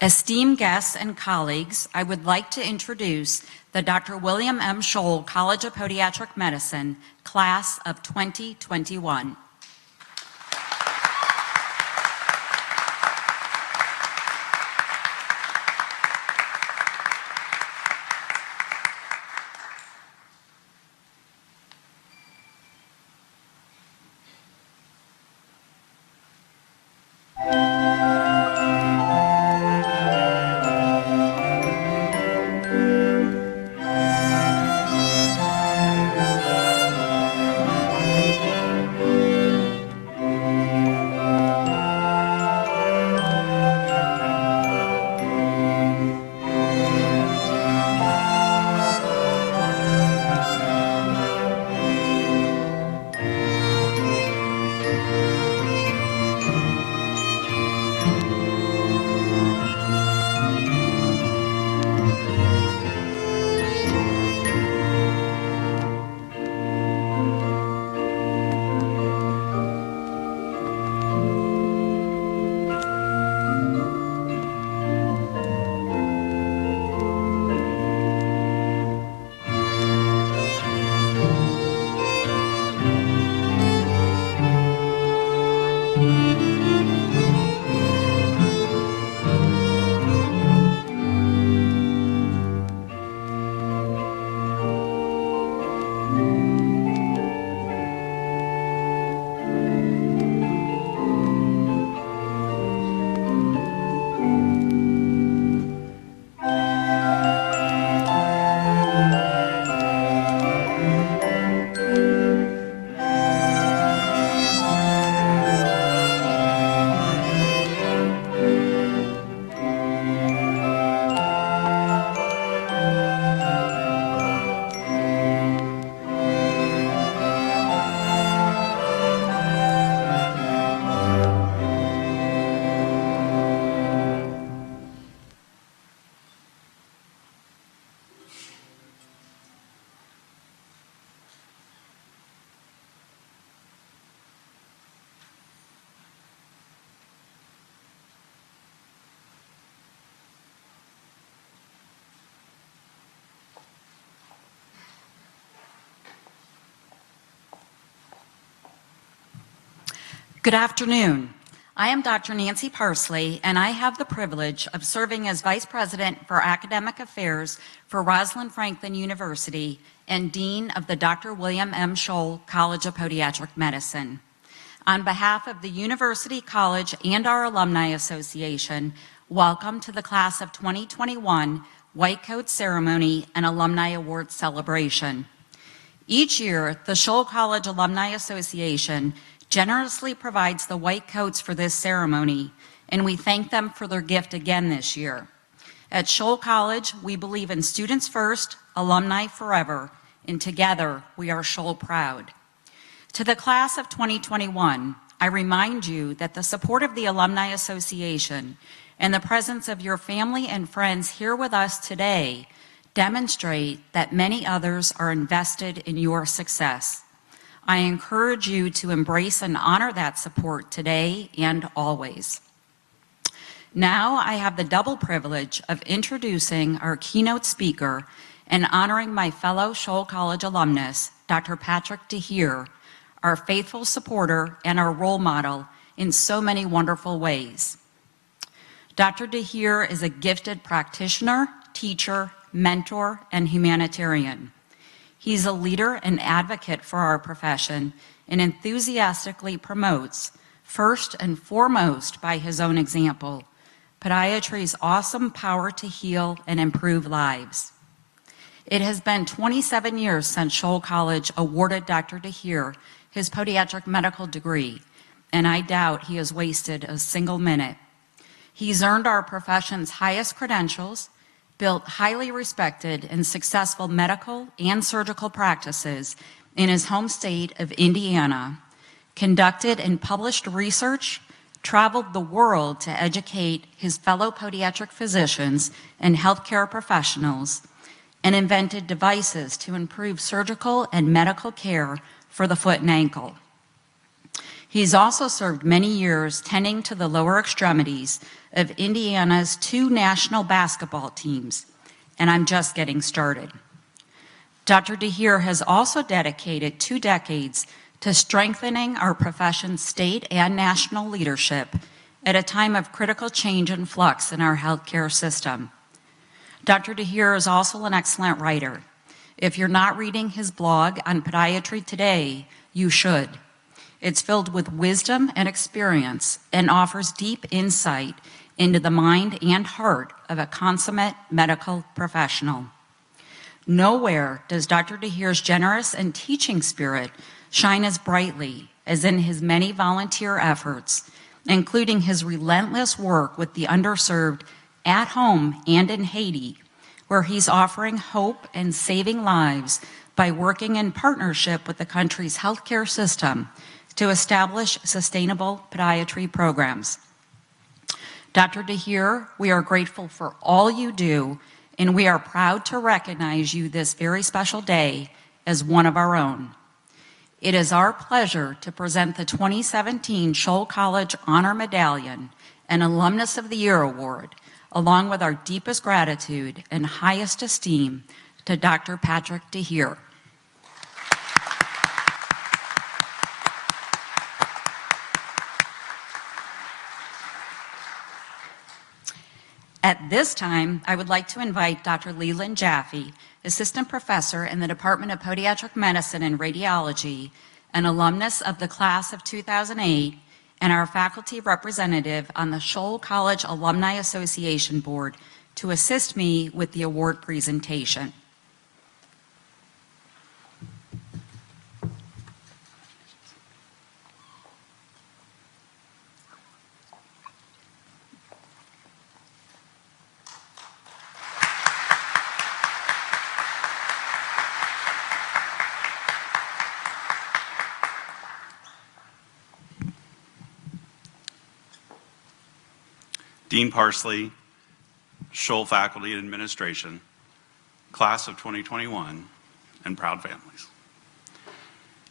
Esteemed guests and colleagues, I would like to introduce the Dr. William M. Scholl College of Podiatric Medicine, Class of 2021. Good afternoon. I am Dr. Nancy Parsley, and I have the privilege of serving as Vice President for Academic Affairs for Rosalind Franklin University and Dean of the Dr. William M. Scholl College of Podiatric Medicine. On behalf of the University College and our Alumni Association, welcome to the Class of 2021 White Coat Ceremony and Alumni Awards Celebration. Each year, the Scholl College Alumni Association generously provides the white coats for this ceremony, and we thank them for their gift again this year. At Scholl College, we believe in students first, alumni forever, and together we are Scholl proud. To the class of 2021, I remind you that the support of the Alumni Association and the presence of your family and friends here with us today demonstrate that many others are invested in your success. I encourage you to embrace and honor that support today and always. Now I have the double privilege of introducing our keynote speaker and honoring my fellow Scholl College alumnus, Dr. Patrick DeHeer, our faithful supporter and our role model in so many wonderful ways. Dr. DeHeer is a gifted practitioner, teacher, mentor, and humanitarian. He's a leader and advocate for our profession and enthusiastically promotes, first and foremost by his own example, podiatry's awesome power to heal and improve lives. It has been 27 years since Scholl College awarded Dr. DeHeer his podiatric medical degree, and I doubt he has wasted a single minute. He's earned our profession's highest credentials, built highly respected and successful medical and surgical practices in his home state of Indiana, conducted and published research, traveled the world to educate his fellow podiatric physicians and healthcare professionals, and invented devices to improve surgical and medical care for the foot and ankle. He's also served many years tending to the lower extremities of Indiana's 2 national basketball teams, and I'm just getting started. Dr. DeHeer has also dedicated 2 decades to strengthening our profession's state and national leadership at a time of critical change and flux in our healthcare system. Dr. DeHeer is also an excellent writer. If you're not reading his blog on podiatry today, you should. It's filled with wisdom and experience and offers deep insight into the mind and heart of a consummate medical professional. Nowhere does Dr. DeHeer's generous and teaching spirit shine as brightly as in his many volunteer efforts, including his relentless work with the underserved at home and in Haiti, where he's offering hope and saving lives by working in partnership with the country's healthcare system to establish sustainable podiatry programs. Dr. DeHeer, we are grateful for all you do, and we are proud to recognize you this very special day as one of our own. It is our pleasure to present the 2017 Scholl College Honor Medallion and Alumnus of the Year Award, along with our deepest gratitude and highest esteem to Dr. Patrick DeHeer. At this time, I would like to invite Dr. Leland Jaffe, Assistant Professor in the Department of Podiatric Medicine and Radiology, an alumnus of the class of 2008, and our faculty representative on the Scholl College Alumni Association Board to assist me with the award presentation. Dean Parsley, Scholl Faculty and Administration, Class of 2021, and proud families.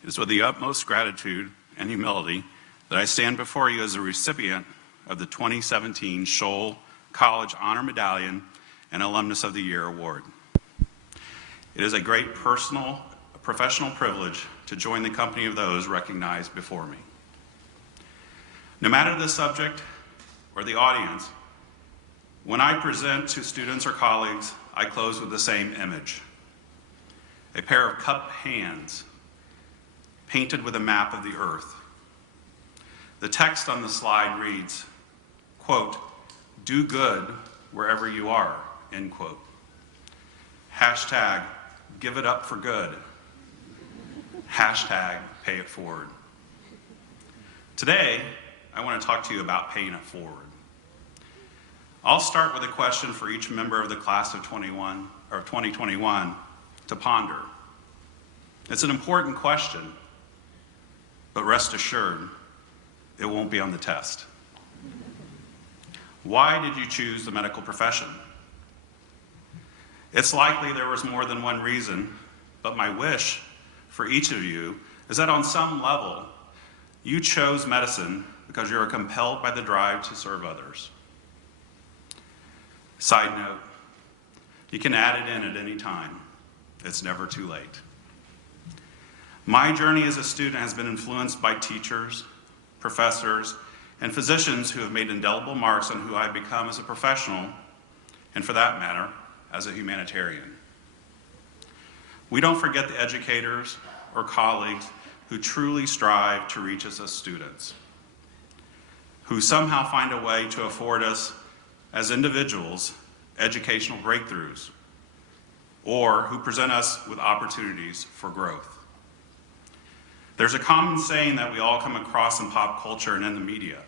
It is with the utmost gratitude and humility that I stand before you as a recipient of the 2017 Scholl College Honor Medallion and Alumnus of the Year Award. It is a great professional privilege to join the company of those recognized before me. No matter the subject or the audience, when I present to students or colleagues, I close with the same image. A pair of cupped hands painted with a map of the earth. The text on the slide reads, quote, "Do good wherever you are," end quote. Hashtag, give it up for good. Hashtag, pay it forward. Today, I want to talk to you about paying it forward. I'll start with a question for each member of the class of 2021 to ponder. It's an important question, but rest assured, it won't be on the test. Why did you choose the medical profession? It's likely there was more than one reason, but my wish for each of you is that on some level, you chose medicine because you are compelled by the drive to serve others. Side note, you can add it in at any time. It's never too late. My journey as a student has been influenced by teachers, professors, and physicians who have made indelible marks on who I've become as a professional, and for that matter, as a humanitarian. We don't forget the educators or colleagues who truly strive to reach us as students, who somehow find a way to afford us as individuals educational breakthroughs, or who present us with opportunities for growth. There's a common saying that we all come across in pop culture and in the media.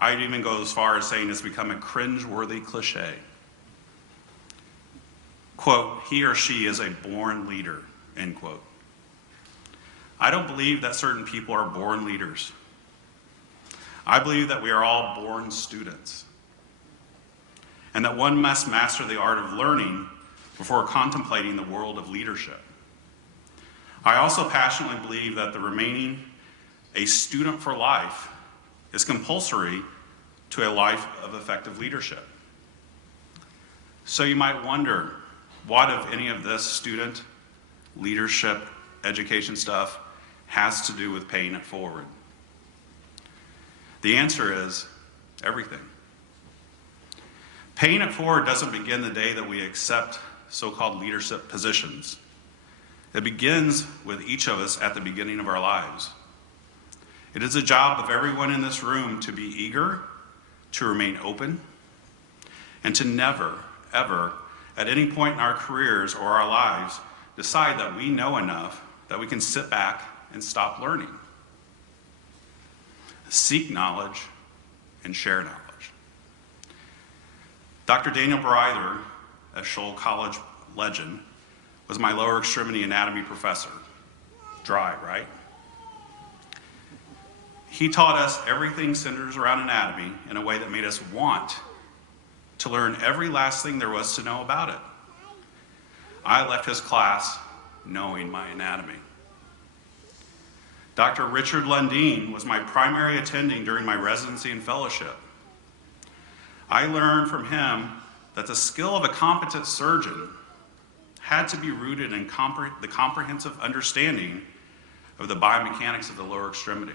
I'd even go as far as saying it's become a cringe-worthy cliche. Quote, "He or she is a born leader," end quote. I don't believe that certain people are born leaders. I believe that we are all born students, and that one must master the art of learning before contemplating the world of leadership. I also passionately believe that the remaining a student for life is compulsory to a life of effective leadership. So you might wonder, what if any of this student leadership education stuff has to do with paying it forward? The answer is everything. Paying it forward doesn't begin the day that we accept so-called leadership positions. It begins with each of us at the beginning of our lives. It is the job of everyone in this room to be eager, to remain open, and to never, ever, at any point in our careers or our lives, decide that we know enough that we can sit back and stop learning. Seek knowledge and share knowledge. Dr. Daniel Bryther, a Scholl College legend, was my lower extremity anatomy professor. Dry, right? He taught us everything centers around anatomy in a way that made us want to learn every last thing there was to know about it. I left his class knowing my anatomy. Dr. Richard Lundeen was my primary attending during my residency and fellowship. I learned from him that the skill of a competent surgeon had to be rooted in the comprehensive understanding of the biomechanics of the lower extremity.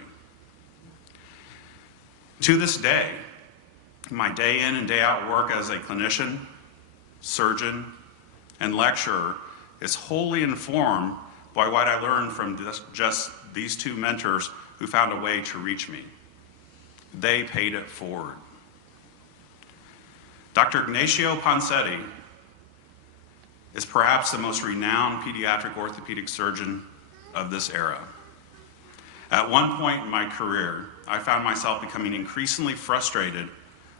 To this day, my day in and day out work as a clinician, surgeon, and lecturer is wholly informed by what I learned from just these two mentors who found a way to reach me. They paid it forward. Dr. Ignacio Poncetti is perhaps the most renowned pediatric orthopedic surgeon of this era. At one point in my career, I found myself becoming increasingly frustrated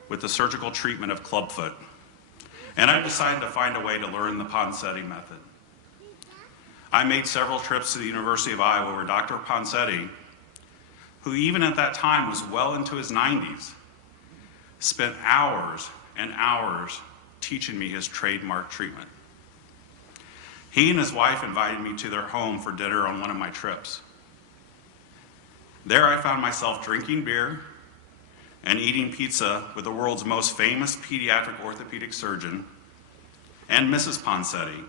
with the surgical treatment of clubfoot, and I decided to find a way to learn the Poncetti method. I made several trips to the University of Iowa where Dr. Poncetti, who even at that time was well into his 90s, spent hours and hours teaching me his trademark treatment. He and his wife invited me to their home for dinner on one of my trips. There I found myself drinking beer and eating pizza with the world's most famous pediatric orthopedic surgeon and Mrs. Poncetti,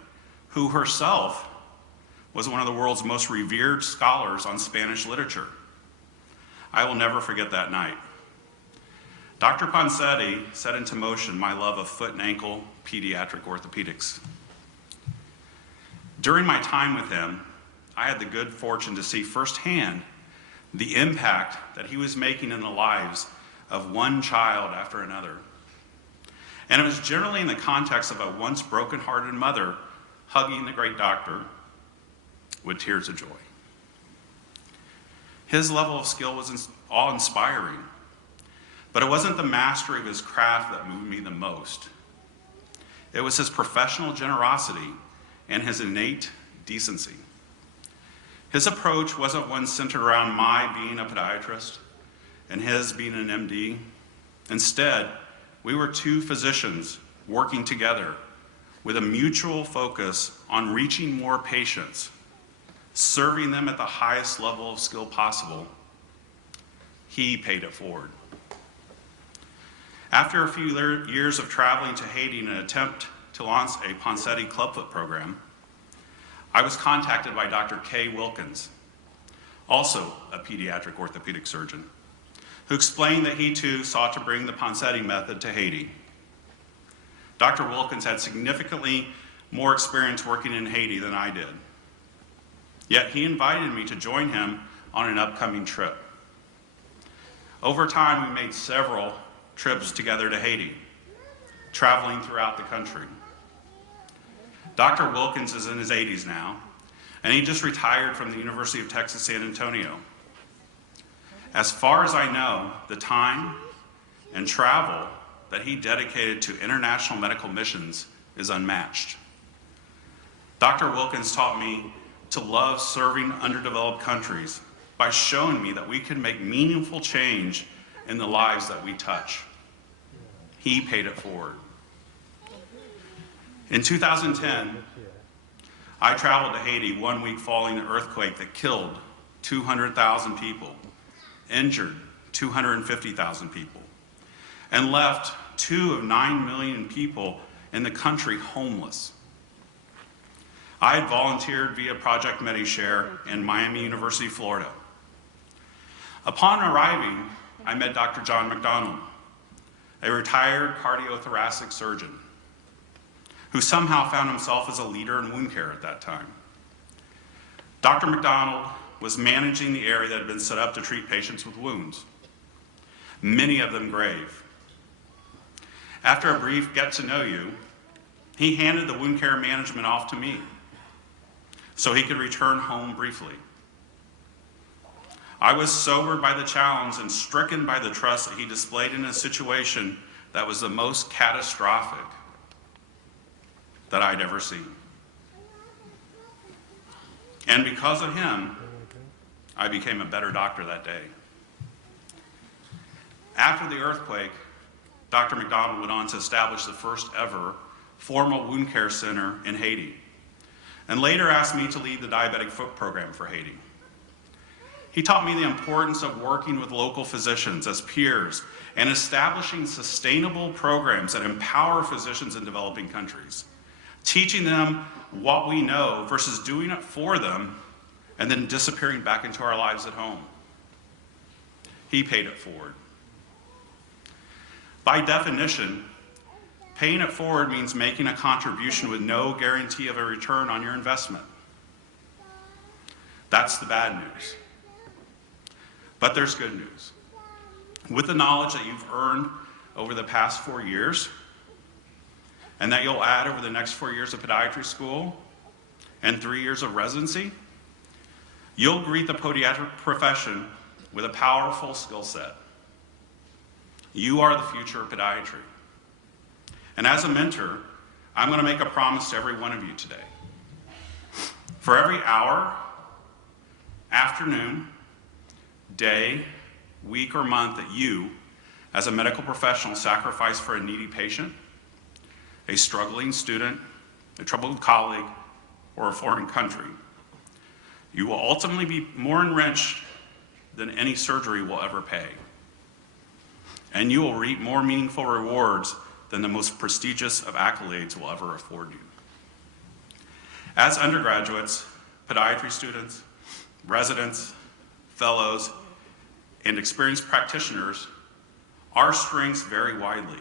who herself was one of the world's most revered scholars on Spanish literature. I will never forget that night. Dr. Poncetti set into motion my love of foot and ankle pediatric orthopedics. During my time with him, I had the good fortune to see firsthand the impact that he was making in the lives of one child after another. And it was generally in the context of a once broken-hearted mother hugging the great doctor with tears of joy. His level of skill was awe-inspiring, but it wasn't the mastery of his craft that moved me the most. It was his professional generosity and his innate decency. His approach wasn't one centered around my being a podiatrist and his being an MD. Instead, we were two physicians working together with a mutual focus on reaching more patients, serving them at the highest level of skill possible. He paid it forward. After a few years of traveling to Haiti in an attempt to launch a Poncetti clubfoot program, I was contacted by Dr. Kay Wilkins, also a pediatric orthopedic surgeon, who explained that he too sought to bring the Poncetti method to Haiti. Dr. Wilkins had significantly more experience working in Haiti than I did. Yet he invited me to join him on an upcoming trip. Over time, we made several trips together to Haiti, traveling throughout the country. Dr. Wilkins is in his 80s now, and he just retired from the University of Texas, San Antonio. As far as I know, the time and travel that he dedicated to international medical missions is unmatched. Dr. Wilkins taught me to love serving underdeveloped countries by showing me that we can make meaningful change in the lives that we touch. He paid it forward. In 2010, I traveled to Haiti 1 week following the earthquake that killed 200,000 people injured 250,000 people, and left 2 of 9 million people in the country homeless. I had volunteered via Project MediShare in Miami University, Florida. Upon arriving, I met Dr. John McDonald, a retired cardiothoracic surgeon who somehow found himself as a leader in wound care at that time. Dr. McDonald was managing the area that had been set up to treat patients with wounds, many of them grave. After a brief get to know you, he handed the wound care management off to me so he could return home briefly. I was sobered by the challenge and stricken by the trust that he displayed in a situation that was the most catastrophic that I'd ever seen. And because of him, I became a better doctor that day. After the earthquake, Dr. McDonald went on to establish the first ever formal wound care center in Haiti, and later asked me to lead the diabetic foot program for Haiti. He taught me the importance of working with local physicians as peers and establishing sustainable programs that empower physicians in developing countries, teaching them what we know versus doing it for them and then disappearing back into our lives at home. He paid it forward. By definition, paying it forward means making a contribution with no guarantee of a return on your investment. That's the bad news. But there's good news. With the knowledge that you've earned over the past 4 years, and that you'll add over the next 4 years of podiatry school and 3 years of residency, you'll greet the podiatric profession with a powerful skill set. You are the future of podiatry. And as a mentor, I'm going to make a promise to every one of you today. For every hour, afternoon, day, week, or month that you, as a medical professional, sacrifice for a needy patient, a struggling student, a troubled colleague, or a foreign country, you will ultimately be more enriched than any surgery will ever pay. And you will reap more meaningful rewards than the most prestigious of accolades will ever afford you. As undergraduates, podiatry students, residents, fellows, and experienced practitioners, our strengths vary widely,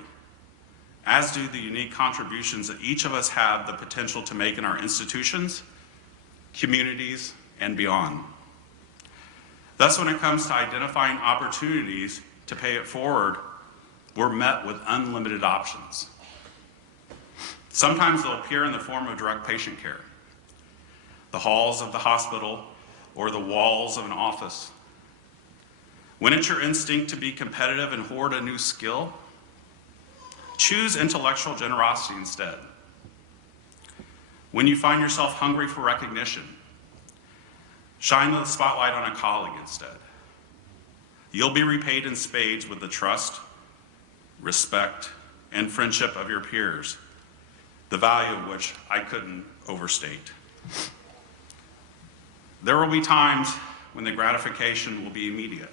as do the unique contributions that each of us have the potential to make in our institutions, communities, and beyond. Thus, when it comes to identifying opportunities to pay it forward, we're met with unlimited options. Sometimes they'll appear in the form of direct patient care, the halls of the hospital, or the walls of an office. When it's your instinct to be competitive and hoard a new skill, choose intellectual generosity instead. When you find yourself hungry for recognition, shine the spotlight on a colleague instead. You'll be repaid in spades with the trust, respect, and friendship of your peers, the value of which I couldn't overstate. There will be times when the gratification will be immediate.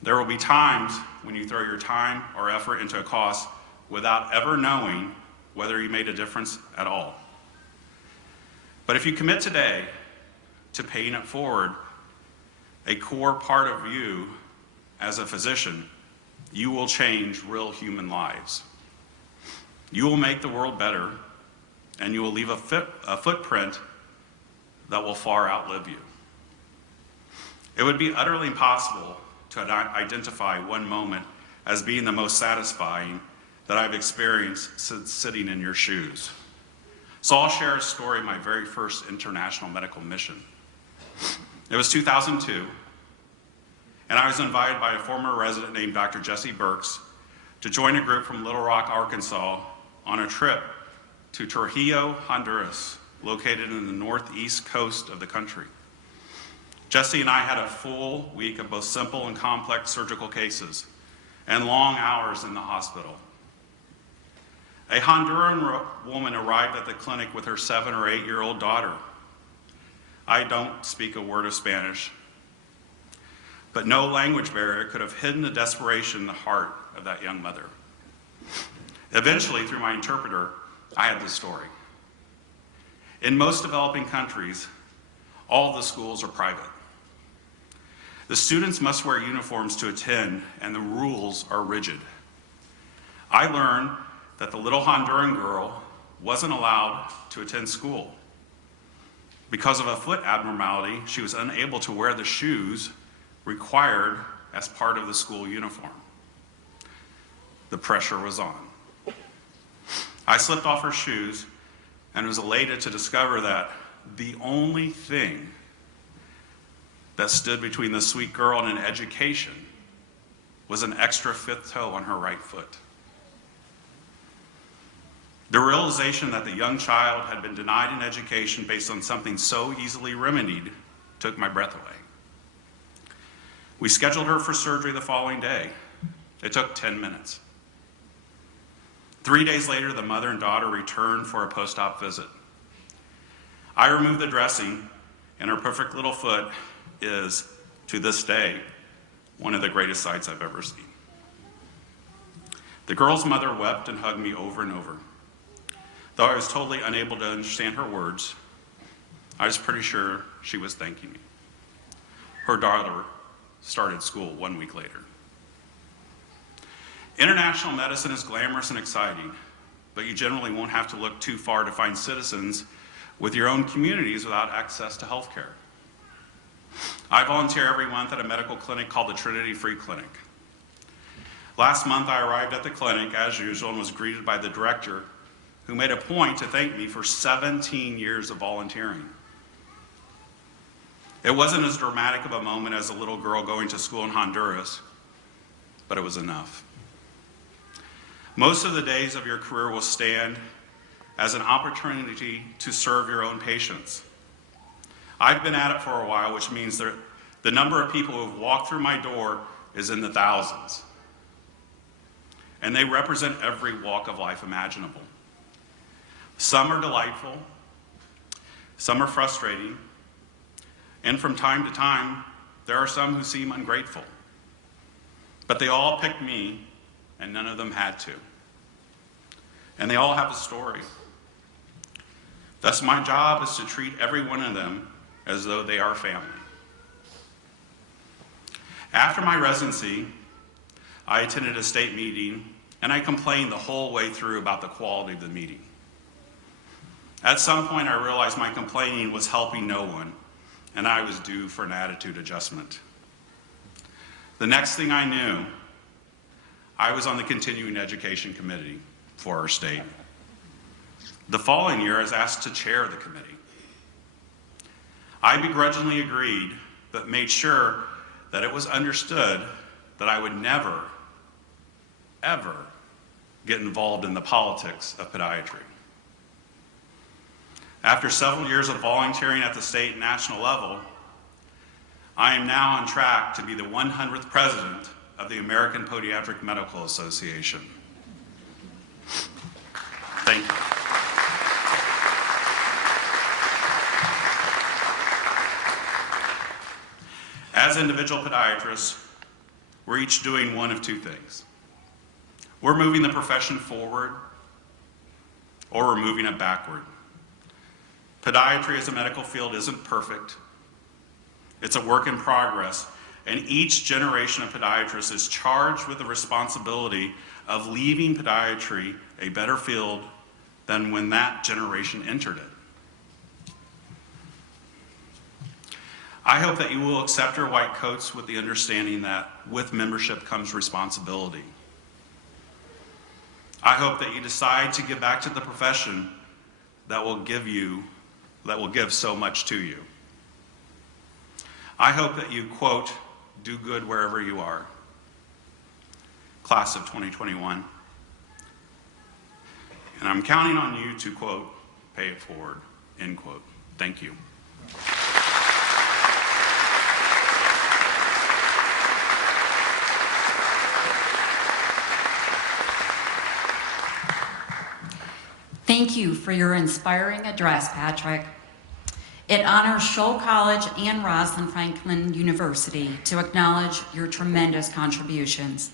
There will be times when you throw your time or effort into a cause without ever knowing whether you made a difference at all. But if you commit today to paying it forward, a core part of you as a physician, you will change real human lives. You will make the world better, and you will leave a footprint that will far outlive you. It would be utterly impossible to identify one moment as being the most satisfying that I've experienced since sitting in your shoes. So I'll share a story of my very first international medical mission. It was 2002, and I was invited by a former resident named Dr. Jesse Burks to join a group from Little Rock, Arkansas on a trip to Trujillo, Honduras, located in the northeast coast of the country. Jesse and I had a full week of both simple and complex surgical cases and long hours in the hospital. A Honduran woman arrived at the clinic with her 7 or 8-year-old daughter. I don't speak a word of Spanish, but no language barrier could have hidden the desperation in the heart of that young mother. Eventually, through my interpreter, I had this story. In most developing countries, all the schools are private. The students must wear uniforms to attend, and the rules are rigid. I learned that the little Honduran girl wasn't allowed to attend school. Because of a foot abnormality, she was unable to wear the shoes required as part of the school uniform. The pressure was on. I slipped off her shoes and was elated to discover that the only thing that stood between the sweet girl and an education was an extra fifth toe on her right foot. The realization that the young child had been denied an education based on something so easily remedied took my breath away. We scheduled her for surgery the following day. It took 10 minutes. 3 days later, the mother and daughter returned for a post-op visit. I removed the dressing, and her perfect little foot is, to this day, one of the greatest sights I've ever seen. The girl's mother wept and hugged me over and over. Though I was totally unable to understand her words, I was pretty sure she was thanking me. Her daughter started school 1 week later. International medicine is glamorous and exciting, but you generally won't have to look too far to find citizens with your own communities without access to health care. I volunteer every month at a medical clinic called the Trinity Free Clinic. Last month, I arrived at the clinic, as usual, and was greeted by the director, who made a point to thank me for 17 years of volunteering. It wasn't as dramatic of a moment as a little girl going to school in Honduras, but it was enough. Most of the days of your career will stand as an opportunity to serve your own patients. I've been at it for a while, which means that the number of people who have walked through my door is in the thousands. And they represent every walk of life imaginable. Some are delightful, some are frustrating, and from time to time, there are some who seem ungrateful. But they all picked me, and none of them had to. And they all have a story. Thus, my job is to treat every one of them as though they are family. After my residency, I attended a state meeting, and I complained the whole way through about the quality of the meeting. At some point, I realized my complaining was helping no one, and I was due for an attitude adjustment. The next thing I knew, I was on the Continuing Education Committee for our state. The following year, I was asked to chair the committee. I begrudgingly agreed, but made sure that it was understood that I would never, ever get involved in the politics of podiatry. After several years of volunteering at the state and national level, I am now on track to be the 100th president of the American Podiatric Medical Association. Thank you. As individual podiatrists, we're each doing one of two things. We're moving the profession forward, or we're moving it backward. Podiatry as a medical field isn't perfect. It's a work in progress, and each generation of podiatrists is charged with the responsibility of leaving podiatry a better field than when that generation entered it. I hope that you will accept your white coats with the understanding that with membership comes responsibility. I hope that you decide to give back to the profession that will give so much to you. I hope that you, quote, do good wherever you are. Class of 2021. And I'm counting on you to, quote, pay it forward, end quote. Thank you. Thank you for your inspiring address, Patrick. It honors Scholl College and Rosalind Franklin University to acknowledge your tremendous contributions.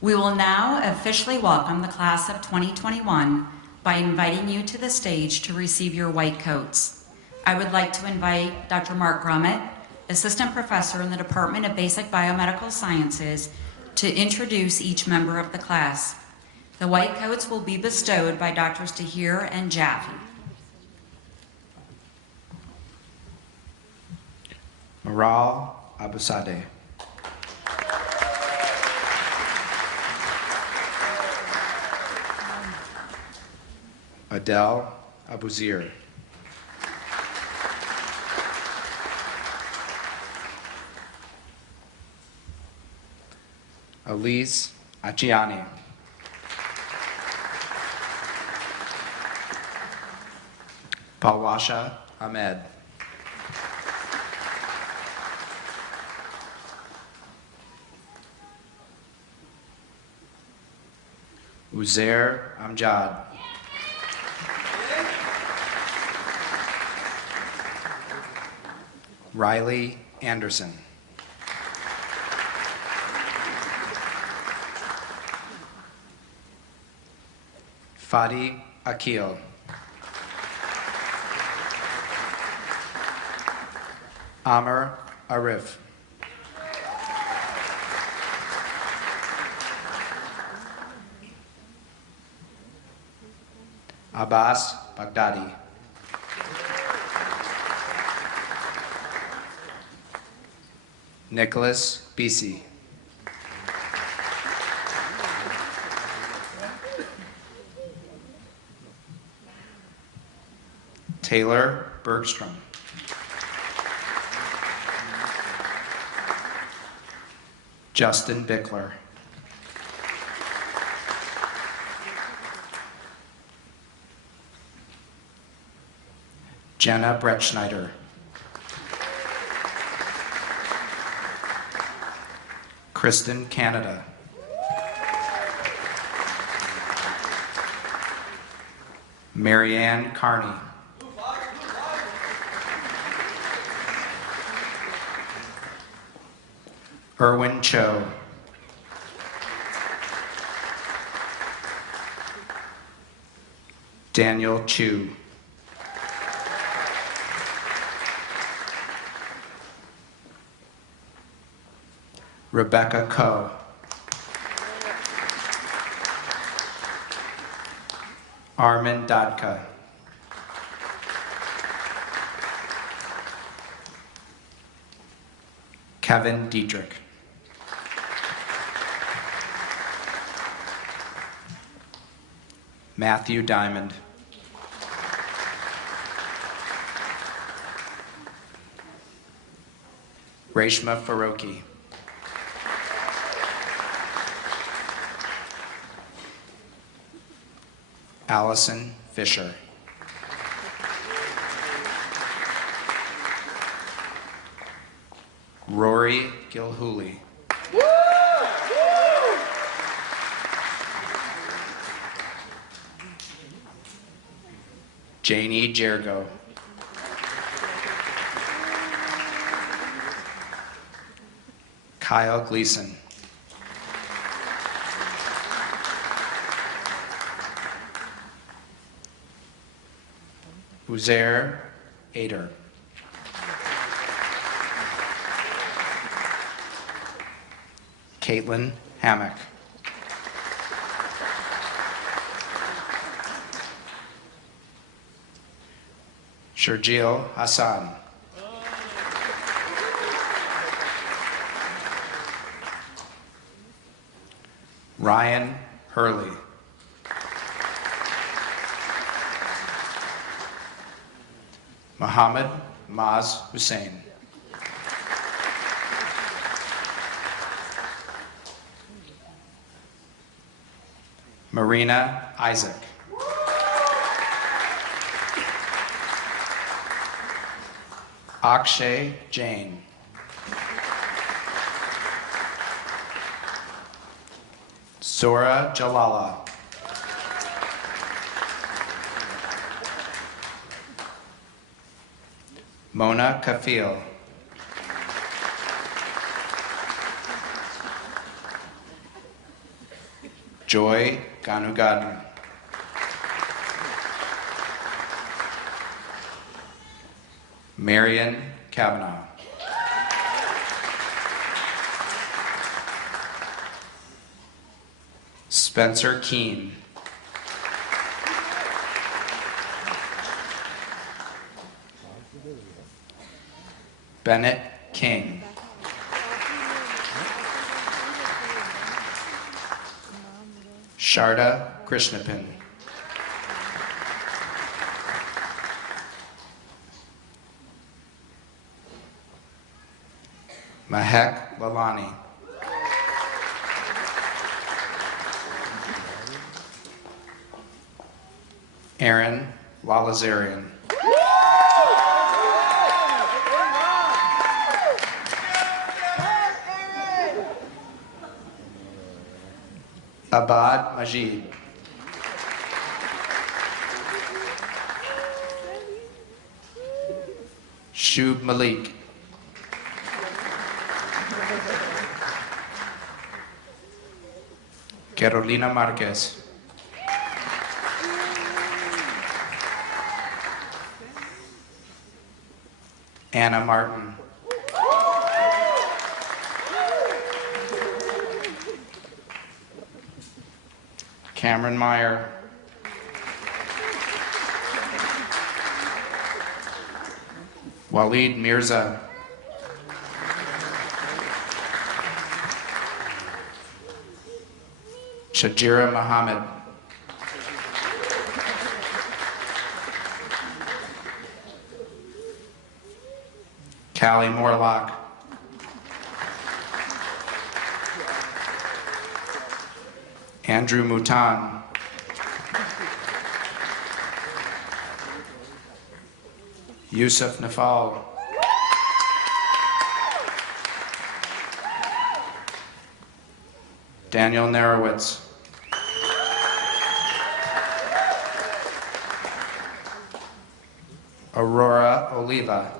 We will now officially welcome the class of 2021 by inviting you to the stage to receive your white coats. I would like to invite Dr. Mark Grummett, Assistant Professor in the Department of Basic Biomedical Sciences, to introduce each member of the class. The white coats will be bestowed by Drs. Tahir and Jaffe. Maral Abusade. Adele Abuzir. Elise Achiani. Palwasha Ahmed. Uzair Amjad. Riley Anderson. Fadi Akil. Amr Arif. Abbas Baghdadi. Nicholas Bisi. Taylor Bergstrom. Justin Bickler. Jenna Bretschneider. Kristen Canada. Marianne Carney. Erwin Cho. Daniel Chu. Rebecca Coe. Armin Dadka. Kevin Dietrich. Matthew Diamond. Reshma Faroki. Allison Fisher. Rory Gilhooly. Janie Jergo. Kyle Gleason. Uzair Ader. Caitlin Hammock. Sherjil Hassan. Ryan Hurley. Muhammad Maz Hussein. Marina Isaac. Akshay Jain. Sora Jalala. Mona Kafil. Joy Ganugadran. Marion Kavanaugh. Spencer Keene. Bennett King. Sharda Krishnapin. Mahek Lalani. Aaron Lalazarian. Abad Majid. Shub Malik. Carolina Marquez. Anna Martin. Cameron Meyer. Waleed Mirza. Shajira Muhammad. Callie Morlock. Andrew Mouton. Yusuf Nafal. Daniel Narowitz. Aurora Oliva.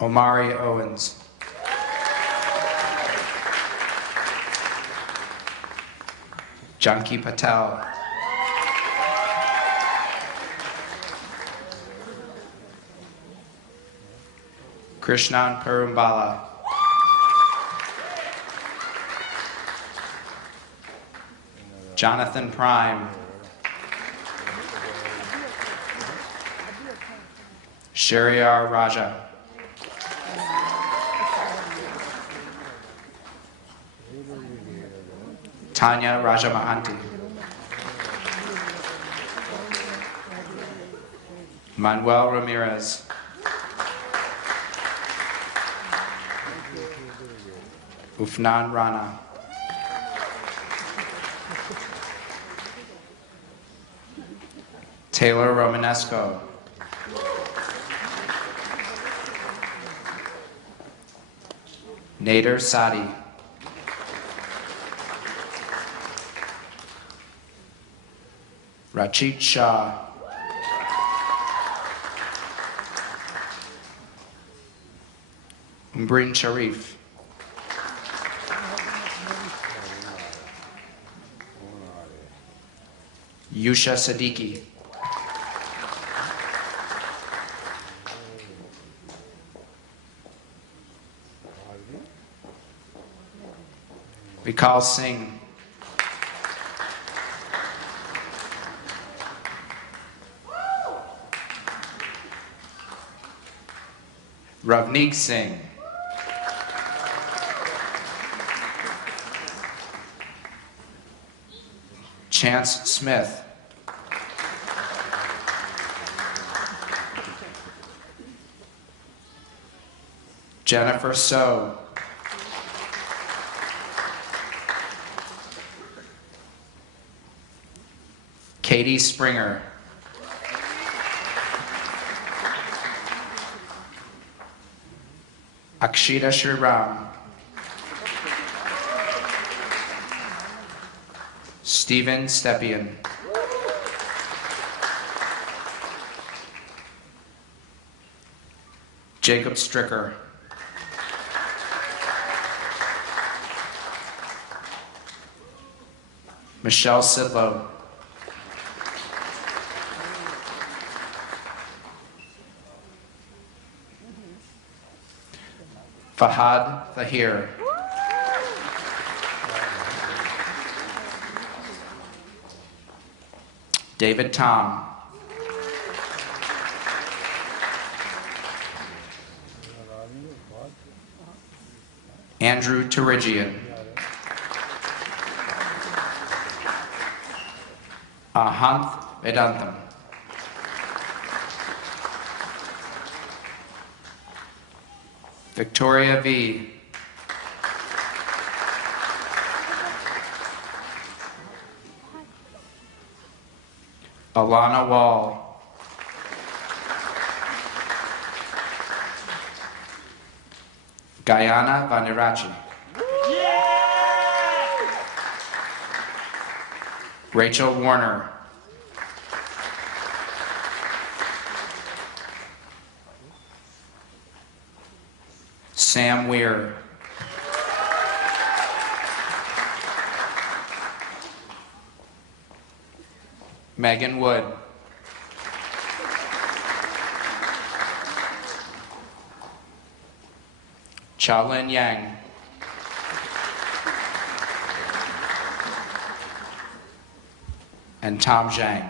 Omari Owens. Janki Patel. Krishnan Perumbala. Jonathan Prime. Shariar Raja. Tanya Rajamahanti. Manuel Ramirez. Ufnan Rana. Taylor Romanesco. Nader Sadi. Rachit Shah. Umbrin Sharif. Yusha Siddiqui. Vikal Singh. Ravneek Singh. Chance Smith. Jennifer So. Katie Springer. Akshita Shriram. Stephen Stepien. Jacob Stricker. Michelle Sidlow. Fahad Thahir. David Tom. Andrew Terigian. Ahanth Vedantam. Victoria V. Alana Wall. Guyana Vanirachi. Rachel Warner. Sam Weir. Megan Wood. Chalin Yang. And Tom Zhang.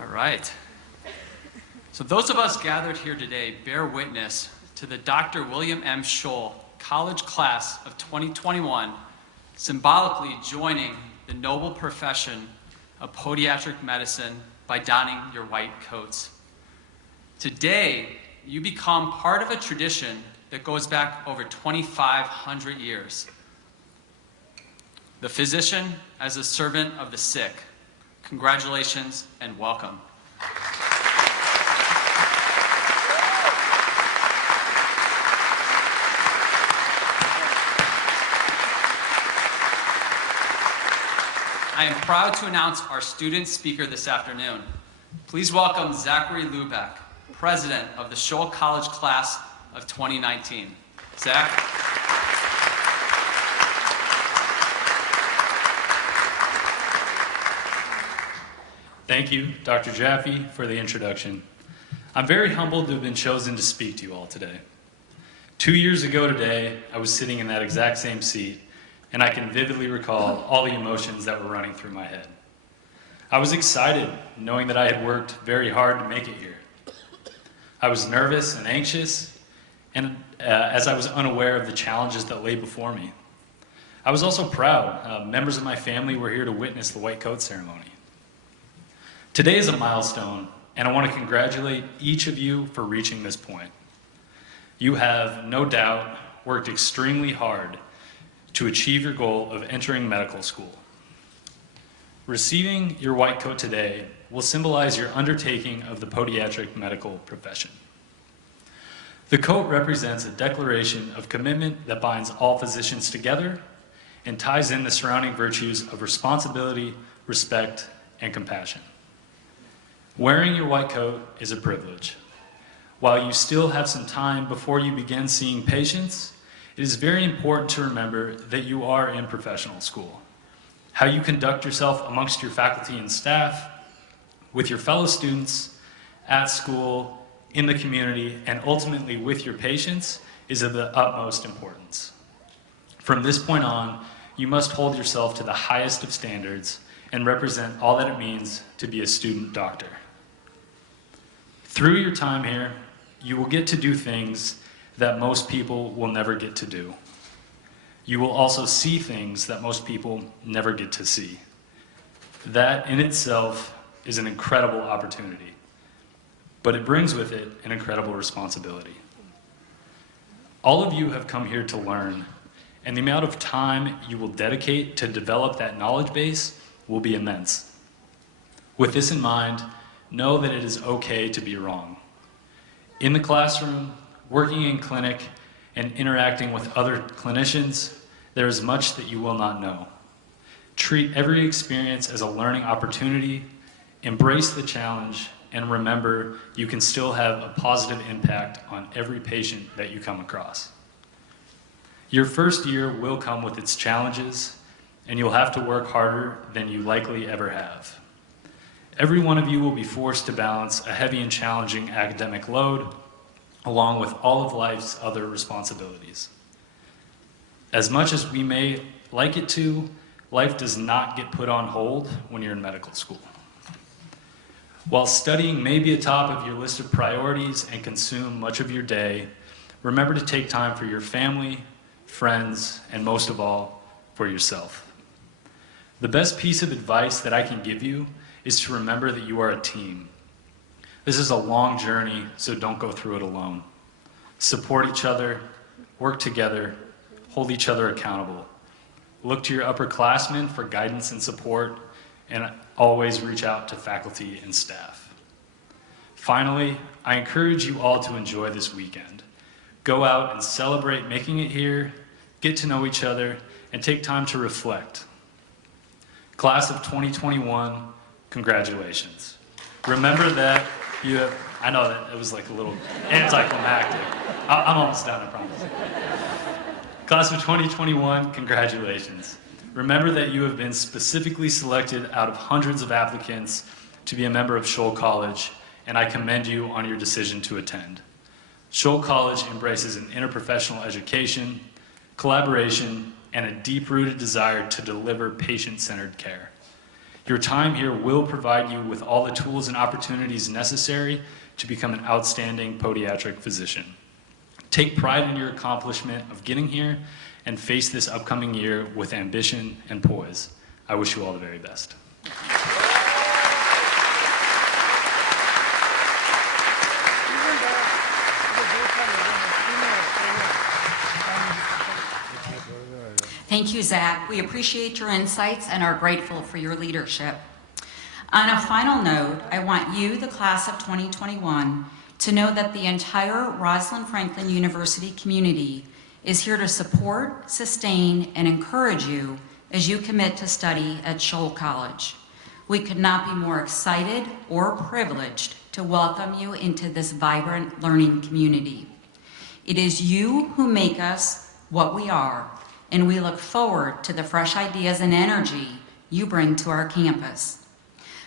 All right. So those of us gathered here today bear witness to the Dr. William M. Scholl College Class of 2021 symbolically joining the noble profession of podiatric medicine by donning your white coats. Today, you become part of a tradition that goes back over 2,500 years. The physician as a servant of the sick. Congratulations and welcome. I am proud to announce our student speaker this afternoon. Please welcome Zachary Lubeck, President of the Scholl College Class of 2019. Zach. Thank you, Dr. Jaffe, for the introduction. I'm very humbled to have been chosen to speak to you all today. 2 years ago today, I was sitting in that exact same seat, and I can vividly recall all the emotions that were running through my head. I was excited, knowing that I had worked very hard to make it here. I was nervous and anxious, and as I was unaware of the challenges that lay before me. I was also proud. Members of my family were here to witness the white coat ceremony. Today is a milestone, and I want to congratulate each of you for reaching this point. You have, no doubt, worked extremely hard to achieve your goal of entering medical school. Receiving your white coat today will symbolize your undertaking of the podiatric medical profession. The coat represents a declaration of commitment that binds all physicians together and ties in the surrounding virtues of responsibility, respect, and compassion. Wearing your white coat is a privilege. While you still have some time before you begin seeing patients, it is very important to remember that you are in professional school. How you conduct yourself amongst your faculty and staff, with your fellow students, at school, in the community, and ultimately with your patients is of the utmost importance. From this point on, you must hold yourself to the highest of standards and represent all that it means to be a student doctor. Through your time here, you will get to do things that most people will never get to do. You will also see things that most people never get to see. That in itself is an incredible opportunity, but it brings with it an incredible responsibility. All of you have come here to learn, and the amount of time you will dedicate to develop that knowledge base will be immense. With this in mind, know that it is okay to be wrong. In the classroom, working in clinic, and interacting with other clinicians, there is much that you will not know. Treat every experience as a learning opportunity, embrace the challenge, and remember you can still have a positive impact on every patient that you come across. Your first year will come with its challenges, and you'll have to work harder than you likely ever have. Every one of you will be forced to balance a heavy and challenging academic load, along with all of life's other responsibilities. As much as we may like it to, life does not get put on hold when you're in medical school. While studying may be atop of your list of priorities and consume much of your day, remember to take time for your family, friends, and most of all, for yourself. The best piece of advice that I can give you is to remember that you are a team. This is a long journey, so don't go through it alone. Support each other, work together, hold each other accountable. Look to your upperclassmen for guidance and support, and always reach out to faculty and staff. Finally, I encourage you all to enjoy this weekend. Go out and celebrate making it here, get to know each other, and take time to reflect. Class of 2021, congratulations. Remember that you have, I know that it was like a little anticlimactic. I'm almost done, I promise. Class of 2021, congratulations. Remember that you have been specifically selected out of hundreds of applicants to be a member of Scholl College, and I commend you on your decision to attend. Scholl College embraces an interprofessional education, collaboration, and a deep-rooted desire to deliver patient-centered care. Your time here will provide you with all the tools and opportunities necessary to become an outstanding podiatric physician. Take pride in your accomplishment of getting here and face this upcoming year with ambition and poise. I wish you all the very best. Thank you, Zach. We appreciate your insights and are grateful for your leadership. On a final note, I want you, the class of 2021, to know that the entire Rosalind Franklin University community is here to support, sustain, and encourage you as you commit to study at Scholl College. We could not be more excited or privileged to welcome you into this vibrant learning community. It is you who make us what we are, and we look forward to the fresh ideas and energy you bring to our campus.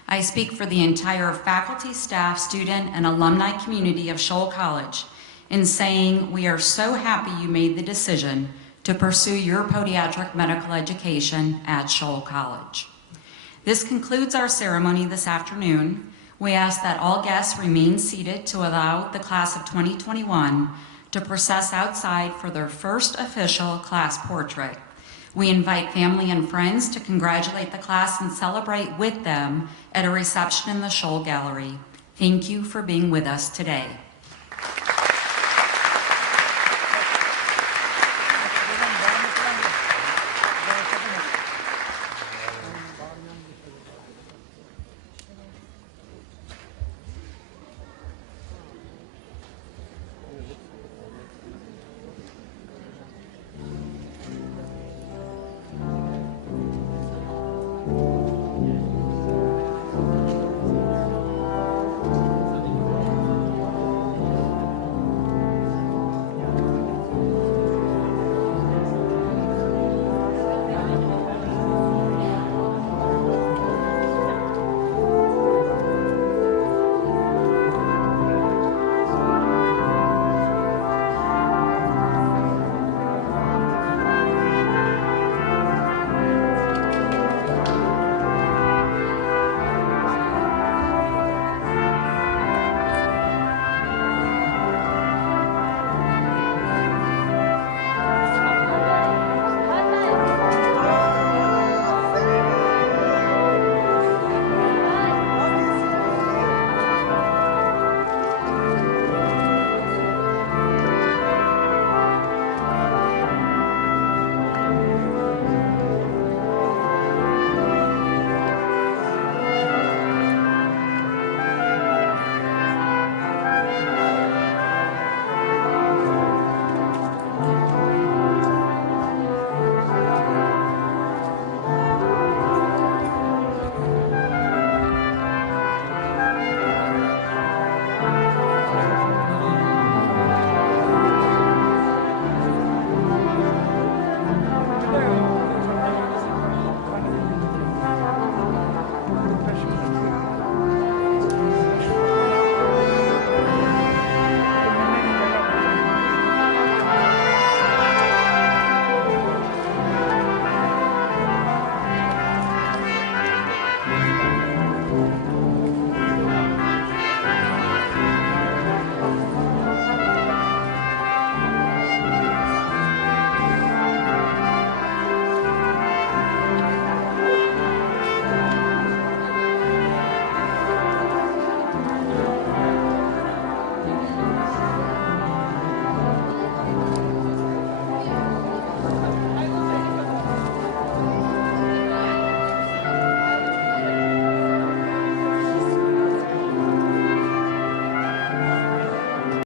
I speak for the entire faculty, staff, student, and alumni community of Scholl College in saying we are so happy you made the decision to pursue your podiatric medical education at Scholl College. This concludes our ceremony this afternoon. We ask that all guests remain seated to allow the class of 2021 to process outside for their first official class portrait. We invite family and friends to congratulate the class and celebrate with them at a reception in the Scholl Gallery. Thank you for being with us today.